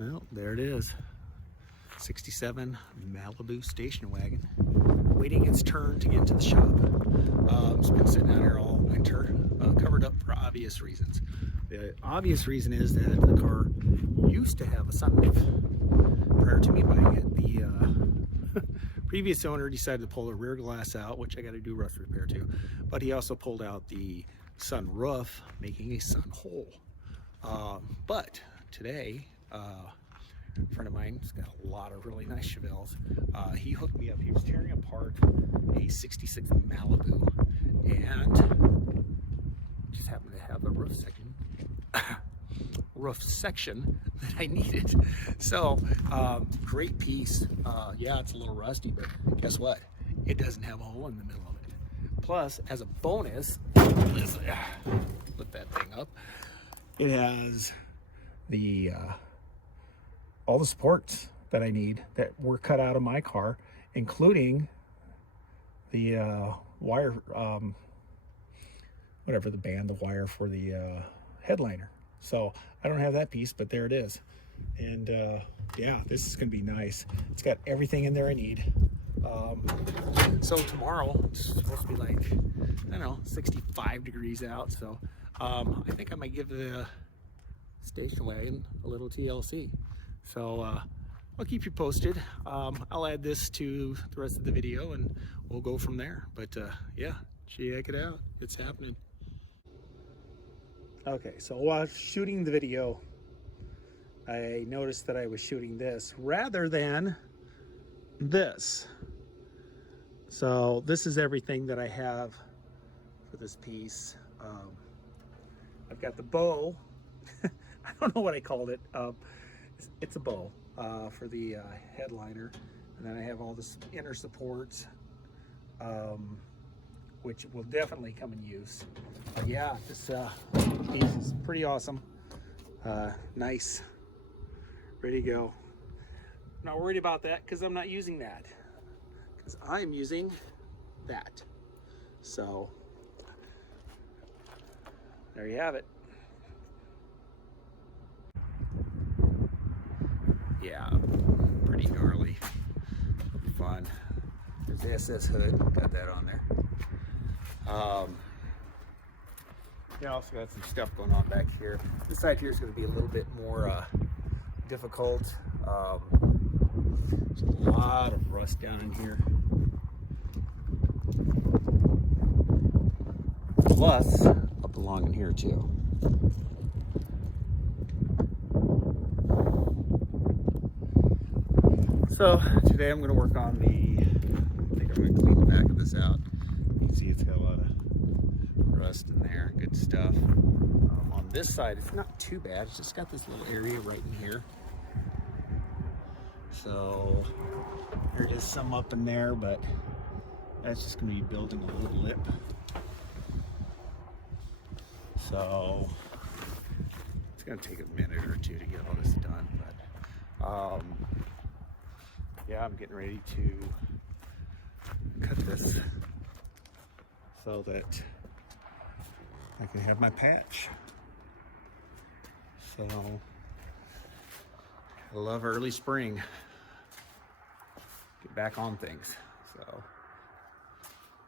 Well, there it is. 67 Malibu station wagon. Waiting its turn to get into the shop. It's been sitting out here all winter, covered up for obvious reasons. The obvious reason is that the car used to have a sunroof. Prior to me buying it, the previous owner decided to pull the rear glass out, which I got to do rust repair to, but he also pulled out the sunroof, making a sun hole. But today, a friend of mine has got a lot of really nice Chevelles. He hooked me up. He was tearing apart a 66 Malibu and just happened to have a roof section that I needed. So great piece. Yeah, it's a little rusty, but guess what? It doesn't have a hole in the middle of it. Plus, as a bonus, let's lift that thing up. It has the all the supports that I need that were cut out of my car, including the wire, whatever the band, the wire for the headliner. So I don't have that piece, but there it is. And yeah, this is gonna be nice. It's got everything in there I need. So tomorrow it's supposed to be like, I don't know, 65 degrees out. So I think I might give the station wagon a little TLC. So I'll keep you posted. I'll add this to the rest of the video and we'll go from there. But yeah, check it out. It's happening. Okay, so while shooting the video, I noticed that I was shooting this rather than this. So this is everything that I have for this piece. I've got the bow. I don't know what I called it. It's a bow for the headliner. And then I have all this inner supports, which will definitely come in use. But yeah, this piece is pretty awesome. Nice. Ready to go. Not worried about that because I'm not using that. Because I'm using that. So there you have it. Yeah, pretty gnarly. Fun. There's the SS hood, got that on there. Yeah, also got some stuff going on back here. This side here is going to be a little bit more difficult. There's a lot of rust down in here. Plus, up along in here too. So today I'm going to work on I think I'm going to clean the back of this out. You can see it's got a lot of rust in there, good stuff. On this side, it's not too bad. It's just got this little area right in here. So there is some up in there, but that's just going to be building a little lip. So it's going to take a minute or two to get all this done, but yeah, I'm getting ready to cut this so that I can have my patch. So I love early spring. Get back on things. So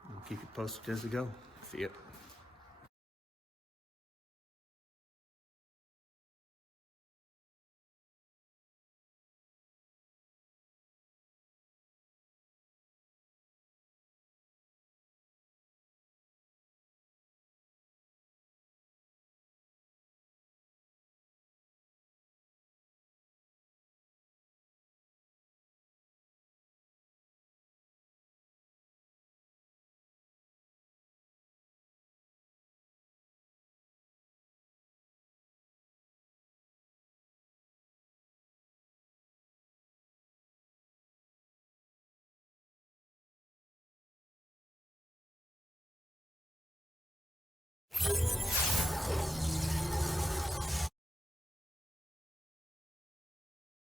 I'll keep you posted as we go. See ya.